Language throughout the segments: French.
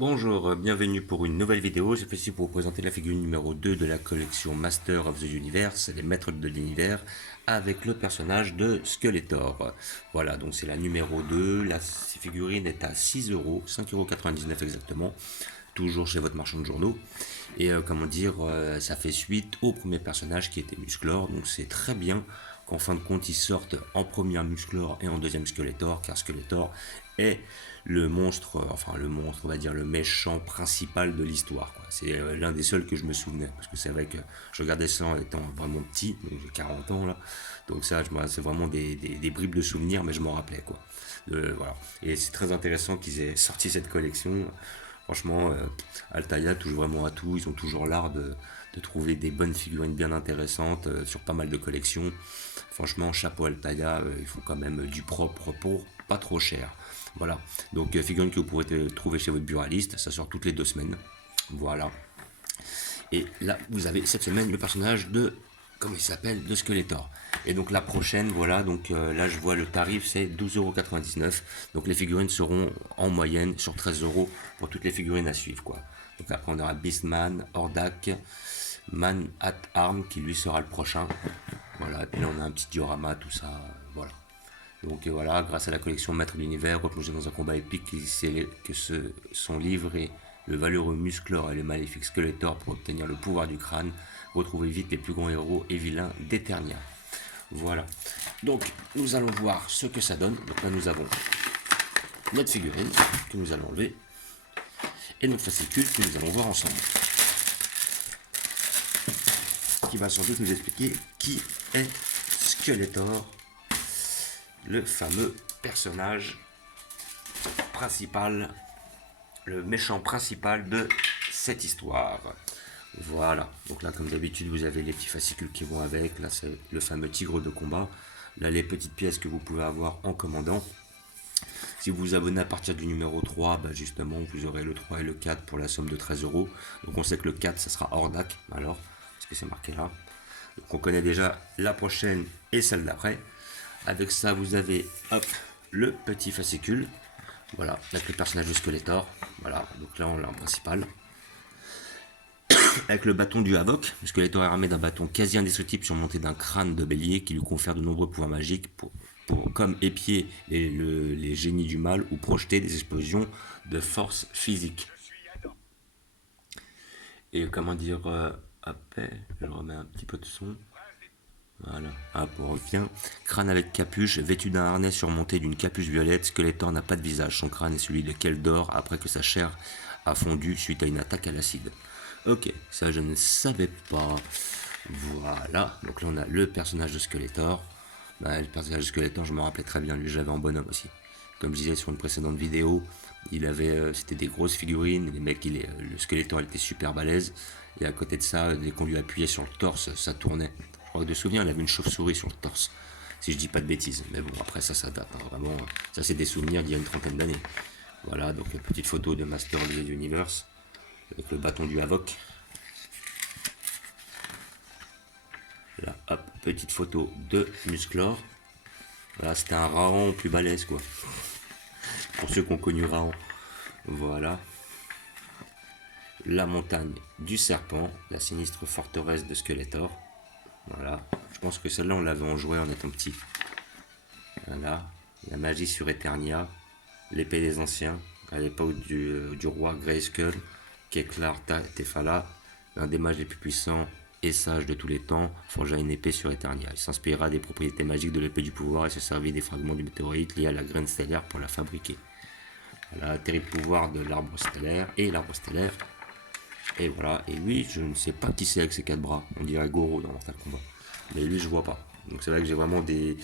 Bonjour, bienvenue pour une nouvelle vidéo. Cette fois-ci pour vous présenter la figurine numéro 2 de la collection Master of the Universe, les maîtres de l'univers, avec le personnage de Skeletor. Voilà, donc c'est la numéro 2. La figurine est à 6 euros, 5,99 € exactement, toujours chez votre marchand de journaux. Et comment dire, ça fait suite au premier personnage qui était Musclor, donc c'est très bien qu'en fin de compte ils sortent en première Musclor et en deuxième Skeletor, car Skeletor est le monstre, on va dire le méchant principal de l'histoire. C'est l'un des seuls que je me souvenais, parce que c'est vrai que je regardais ça en étant vraiment petit, donc j'ai 40 ans là, donc ça c'est vraiment des bribes de souvenirs, mais je m'en rappelais quoi. Voilà. Et c'est très intéressant qu'ils aient sorti cette collection. Franchement, Altaïa touche vraiment à tout. Ils ont toujours l'art de trouver des bonnes figurines bien intéressantes sur pas mal de collections. Franchement, chapeau Altaïa, ils font quand même du propre pour pas trop cher. Voilà, donc figurine que vous pourrez trouver chez votre buraliste, ça sort toutes les 2 semaines. Voilà. Et là, vous avez cette semaine le personnage de, comment il s'appelle, de Skeletor. Et donc la prochaine, voilà, donc là je vois le tarif, c'est 12,99 €. Donc les figurines seront en moyenne sur 13 € pour toutes les figurines à suivre, quoi. Donc après on aura Beastman, Hordak, Man at Arm qui lui sera le prochain. Voilà, et puis là on a un petit diorama, tout ça, voilà. Donc voilà, grâce à la collection Maître de l'Univers, replongé dans un combat épique que son livre et le valeureux Musclor et le maléfique Skeletor pour obtenir le pouvoir du crâne, retrouvez vite les plus grands héros et vilains d'Eternia. Voilà. Donc nous allons voir ce que ça donne. Donc là nous avons notre figurine que nous allons enlever et notre fascicule que nous allons voir ensemble. Qui va sans doute nous expliquer qui est Skeletor, le fameux personnage principal, le méchant principal de cette histoire. Voilà, donc là comme d'habitude vous avez les petits fascicules qui vont avec, là c'est le fameux tigre de combat, là les petites pièces que vous pouvez avoir en commandant. Si vous vous abonnez à partir du numéro 3, bah justement vous aurez le 3 et le 4 pour la somme de 13 €. Donc on sait que le 4 ça sera Hordak, alors, parce que c'est marqué là. Donc on connaît déjà la prochaine et celle d'après. Avec ça, vous avez hop, le petit fascicule. Voilà, avec le personnage de Skeletor. Voilà, donc là on l'a en principal. Avec le bâton du Havok. Skeletor est armé d'un bâton quasi indestructible surmonté d'un crâne de bélier qui lui confère de nombreux pouvoirs magiques pour comme épier les génies du mal ou projeter des explosions de force physique. Et comment dire, après, je remets un petit peu de son. Voilà, hop, on revient. Crâne avec capuche, vêtu d'un harnais surmonté d'une capuche violette, Skeletor n'a pas de visage. Son crâne est celui de Keldor après que sa chair a fondu suite à une attaque à l'acide. Ok, ça je ne savais pas. Voilà, donc là on a le personnage de Skeletor. Bah, le personnage de Skeletor, je me rappelais très bien, lui j'avais en bonhomme aussi. Comme je disais sur une précédente vidéo, il avait, c'était des grosses figurines, les mecs, le Skeletor il était super balèze. Et à côté de ça, dès qu'on lui appuyait sur le torse, ça tournait. Je crois que de souvenir, il avait une chauve-souris sur le torse, si je dis pas de bêtises. Mais bon, après ça date, hein, vraiment. Ça c'est des souvenirs d'il y a une trentaine d'années. Voilà, donc une petite photo de Master of the Universe, avec le bâton du Havok. Là, hop, petite photo de Musclor. Voilà, c'était un Raon plus balèze, quoi. Pour ceux qui ont connu Raon. Voilà. La montagne du serpent, la sinistre forteresse de Skeletor. Voilà, je pense que celle-là on l'avait en joué en étant petit. Voilà, la magie sur Eternia, l'épée des anciens, à l'époque du roi Grayskull, Keklar Tefala, l'un des mages les plus puissants et sages de tous les temps, forgea une épée sur Eternia. Il s'inspira des propriétés magiques de l'épée du pouvoir et se servit des fragments du météorite liés à la graine stellaire pour la fabriquer. Voilà, terrible pouvoir de l'arbre stellaire et l'arbre stellaire. Et voilà, et lui, je ne sais pas qui c'est avec ses 4 bras. On dirait Goro dans Mortal Kombat. Mais lui, je vois pas. Donc c'est vrai que j'ai vraiment des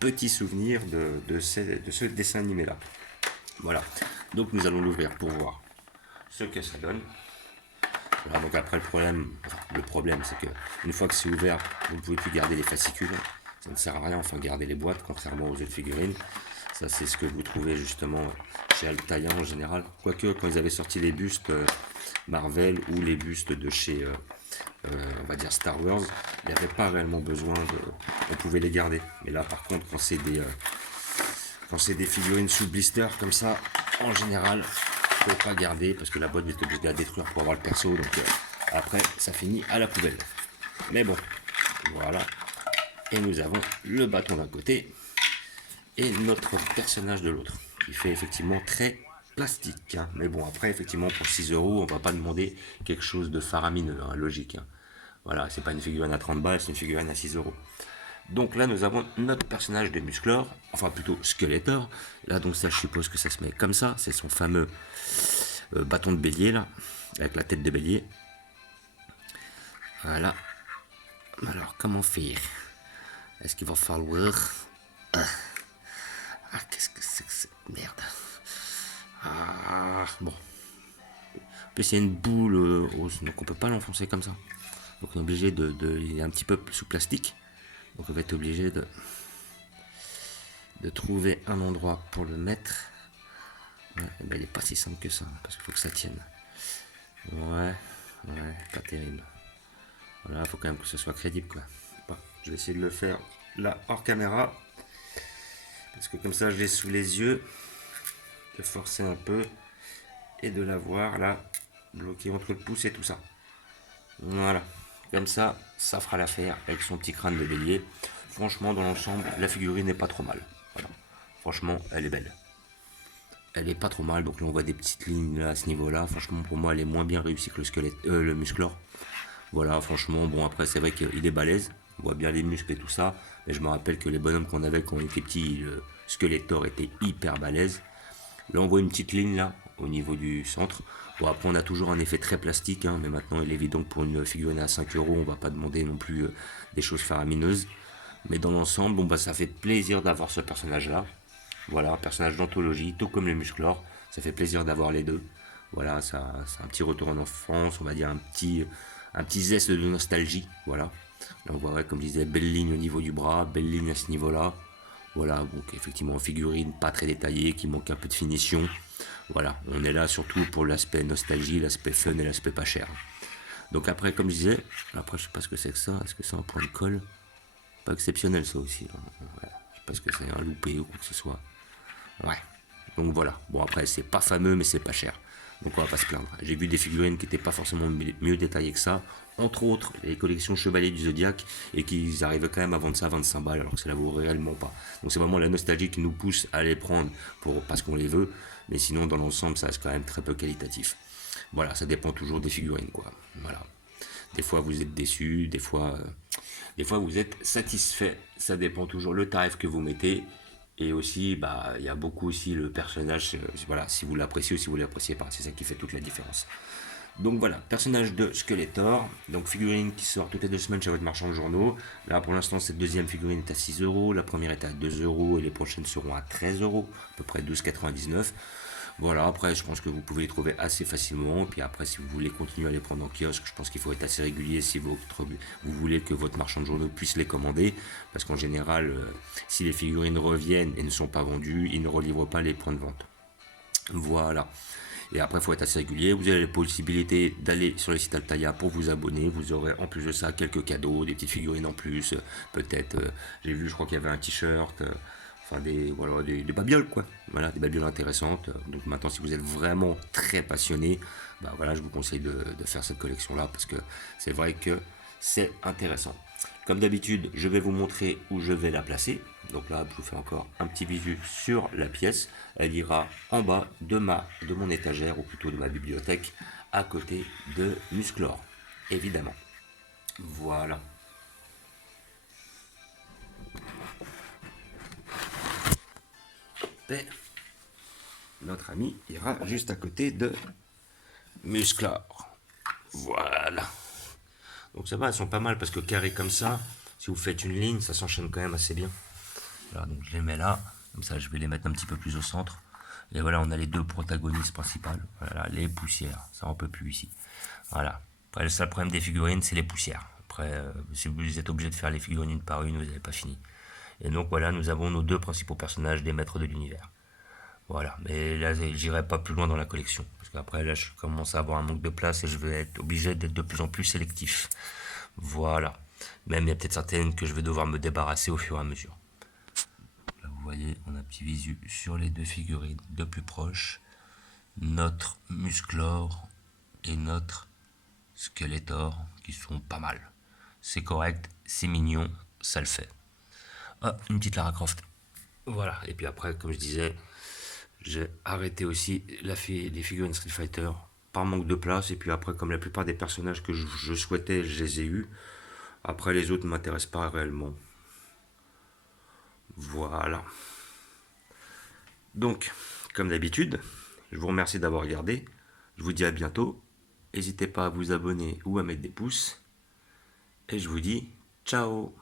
petits souvenirs de ce dessin animé là. Voilà. Donc nous allons l'ouvrir pour voir ce que ça donne. Voilà, donc après le problème c'est que une fois que c'est ouvert, vous ne pouvez plus garder les fascicules. Ça ne sert à rien, enfin garder les boîtes, contrairement aux autres figurines. Ça c'est ce que vous trouvez justement chez Altaïa en général. Quoique quand ils avaient sorti les bustes Marvel ou les bustes de chez on va dire Star Wars, il n'y avait pas réellement besoin on pouvait les garder. Mais là par contre quand c'est des figurines sous blister comme ça, en général faut pas garder parce que la boîte, vous êtes obligé de la détruire pour avoir le perso. Donc après, ça finit à la poubelle. Mais bon, voilà. Et nous avons le bâton d'un côté et notre personnage de l'autre, qui fait effectivement très plastique. Hein. Mais bon, après, effectivement, pour 6 euros, on va pas demander quelque chose de faramineux, hein, logique. Hein. Voilà, c'est pas une figurine à 30 balles, c'est une figurine à 6 euros. Donc là, nous avons notre personnage de Musclor, enfin plutôt Skeletor. Là, donc ça, je suppose que ça se met comme ça. C'est son fameux bâton de bélier, là, avec la tête de bélier. Voilà. Alors, comment faire? Est-ce qu'il va falloir... qu'est-ce que c'est que cette merde? Bon. En plus, il y a une boule, donc on peut pas l'enfoncer comme ça. Donc on est obligé il est un petit peu sous plastique. Donc on va être obligé de trouver un endroit pour le mettre. Ouais, ben il n'est pas si simple que ça, parce qu'il faut que ça tienne. Ouais, pas terrible. Voilà, il faut quand même que ce soit crédible, quoi. Bon, je vais essayer de le faire là, hors caméra. Parce que comme ça, je l'ai sous les yeux. De forcer un peu. Et de l'avoir là, bloqué entre le pouce et tout ça. Voilà. Comme ça, ça fera l'affaire avec son petit crâne de bélier. Franchement, dans l'ensemble, la figurine n'est pas trop mal. Voilà. Franchement, elle est belle. Elle est pas trop mal. Donc là, on voit des petites lignes là, à ce niveau-là. Franchement, pour moi, elle est moins bien réussie que le squelette, le Musclor. Voilà, franchement, bon, après, c'est vrai qu'il est balèze. On voit bien les muscles et tout ça. Mais je me rappelle que les bonhommes qu'on avait quand on était petit, le Skeletor était hyper balèze. Là, on voit une petite ligne là, au niveau du centre. Bon, après, on a toujours un effet très plastique, hein, mais maintenant, il est évident que pour une figurine à 5 euros, on va pas demander non plus des choses faramineuses. Mais dans l'ensemble, bon, bah, ça fait plaisir d'avoir ce personnage-là. Voilà, un personnage d'anthologie, tout comme les Musclor. Ça fait plaisir d'avoir les deux. Voilà, ça, c'est un petit retour en enfance, on va dire un petit zeste de nostalgie. Voilà. Là, on voit, comme je disais, belle ligne au niveau du bras, belle ligne à ce niveau-là. Voilà, donc effectivement, figurine pas très détaillée, qui manque un peu de finition. Voilà, on est là surtout pour l'aspect nostalgie, l'aspect fun et l'aspect pas cher. Donc après, comme je disais, après je sais pas ce que c'est que ça, est-ce que c'est un point de colle? Pas exceptionnel ça aussi. Hein. Voilà. Je sais pas ce que c'est, un loupé ou quoi que ce soit. Ouais, donc voilà. Bon après, c'est pas fameux, mais c'est pas cher. Donc on va pas se plaindre. J'ai vu des figurines qui n'étaient pas forcément mieux détaillées que ça. Entre autres, les collections Chevaliers du Zodiac, et qu'ils arrivaient quand même à vendre ça à 25 balles, alors que ça ne la vaut réellement pas. Donc c'est vraiment la nostalgie qui nous pousse à les prendre parce qu'on les veut. Mais sinon, dans l'ensemble, ça reste quand même très peu qualitatif. Voilà, ça dépend toujours des figurines, quoi. Voilà. Des fois, vous êtes déçus, des fois, vous êtes satisfait. Ça dépend toujours le tarif que vous mettez. Et aussi, bah, il y a beaucoup aussi le personnage, voilà, si vous l'appréciez ou si vous ne l'appréciez pas, c'est ça qui fait toute la différence. Donc voilà, personnage de Skeletor, donc figurine qui sort toutes les 2 semaines chez votre marchand de journaux. Là pour l'instant, cette deuxième figurine est à 6 euros, la première est à 2 euros et les prochaines seront à 13 euros, à peu près 12,99. Voilà, après je pense que vous pouvez les trouver assez facilement. Et puis après, si vous voulez continuer à les prendre en kiosque, je pense qu'il faut être assez régulier si vous voulez que votre marchand de journaux puisse les commander. Parce qu'en général, si les figurines reviennent et ne sont pas vendues, ils ne relivrent pas les points de vente. Voilà. Et après, il faut être assez régulier. Vous avez la possibilité d'aller sur le site Altaïa pour vous abonner. Vous aurez en plus de ça quelques cadeaux, des petites figurines en plus. Peut-être, j'ai vu, je crois qu'il y avait un t-shirt. Enfin, des babioles, quoi. Voilà, des babioles intéressantes. Donc maintenant, si vous êtes vraiment très passionné, bah voilà, je vous conseille de faire cette collection-là parce que c'est vrai que c'est intéressant. Comme d'habitude, je vais vous montrer où je vais la placer. Donc là, je vous fais encore un petit visu sur la pièce. Elle ira en bas de mon étagère, ou plutôt de ma bibliothèque, à côté de Musclor, évidemment. Voilà. Et notre ami ira juste à côté de Musclor. Voilà. Donc ça va, elles sont pas mal parce que carré comme ça, si vous faites une ligne, ça s'enchaîne quand même assez bien. Voilà, donc je les mets là, comme ça je vais les mettre un petit peu plus au centre. Et voilà, on a les deux protagonistes principales. Voilà, les poussières, ça on peut plus ici. Voilà. Après, le seul problème des figurines, c'est les poussières. Après, si vous êtes obligé de faire les figurines une par une, vous n'avez pas fini. Et donc voilà, nous avons nos deux principaux personnages des maîtres de l'univers. Voilà, mais là, j'irai pas plus loin dans la collection. Parce qu'après, là, je commence à avoir un manque de place et je vais être obligé d'être de plus en plus sélectif. Voilà. Même, il y a peut-être certaines que je vais devoir me débarrasser au fur et à mesure. Là, vous voyez, on a un petit visu sur les deux figurines de plus proche. notre Musclor et notre Skeletor qui sont pas mal. C'est correct, c'est mignon, ça le fait. Ah, une petite Lara Croft. Voilà, et puis après, comme je disais, j'ai arrêté aussi les figurines Street Fighter par manque de place. Et puis après, comme la plupart des personnages que je souhaitais, je les ai eus. Après, les autres ne m'intéressent pas réellement. Voilà. Donc, comme d'habitude, je vous remercie d'avoir regardé. Je vous dis à bientôt. N'hésitez pas à vous abonner ou à mettre des pouces. Et je vous dis ciao.